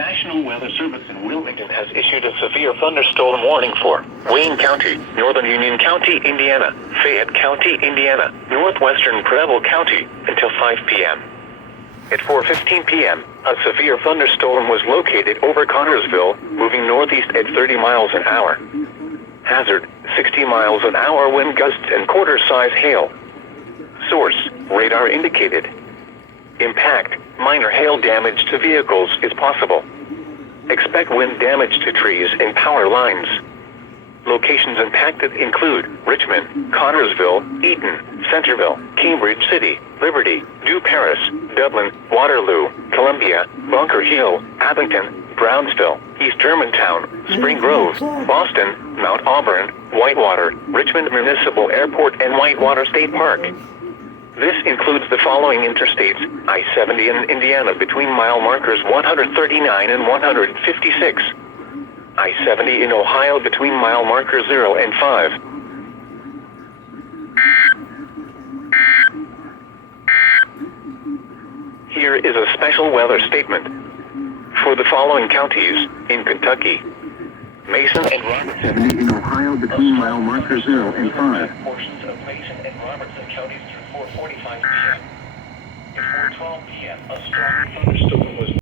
National Weather Service in Wilmington has issued a severe thunderstorm warning for Wayne County, Northern Union County, Indiana, Fayette County, Indiana, Northwestern Preble County, until 5 p.m. At 4:15 p.m., a severe thunderstorm was located over Connorsville, moving northeast at 30 miles an hour. Hazard, 60 miles an hour wind gusts and quarter-size hail. Source, radar indicated. Impact, minor hail damage to vehicles is possible. Expect wind damage to trees and power lines. Locations impacted include Richmond, Connorsville, Eaton, Centerville, Cambridge City, Liberty, New Paris, Dublin, Waterloo, Columbia, Bunker Hill, Abington, Brownsville, East Germantown, Spring Grove, Boston, Mount Auburn, Whitewater, Richmond Municipal Airport, and Whitewater State Park. This includes the following interstates: I-70 in Indiana between mile markers 139 and 156. I-70 in Ohio between mile markers 0 and 5. Here is a special weather statement for the following counties in Kentucky: Mason and Robertson. 70 in Ohio between mile markers 0 and 5. Portions of Mason and Robertson counties through 4:45 p.m. At 4:12 p.m., a strong thunderstorm was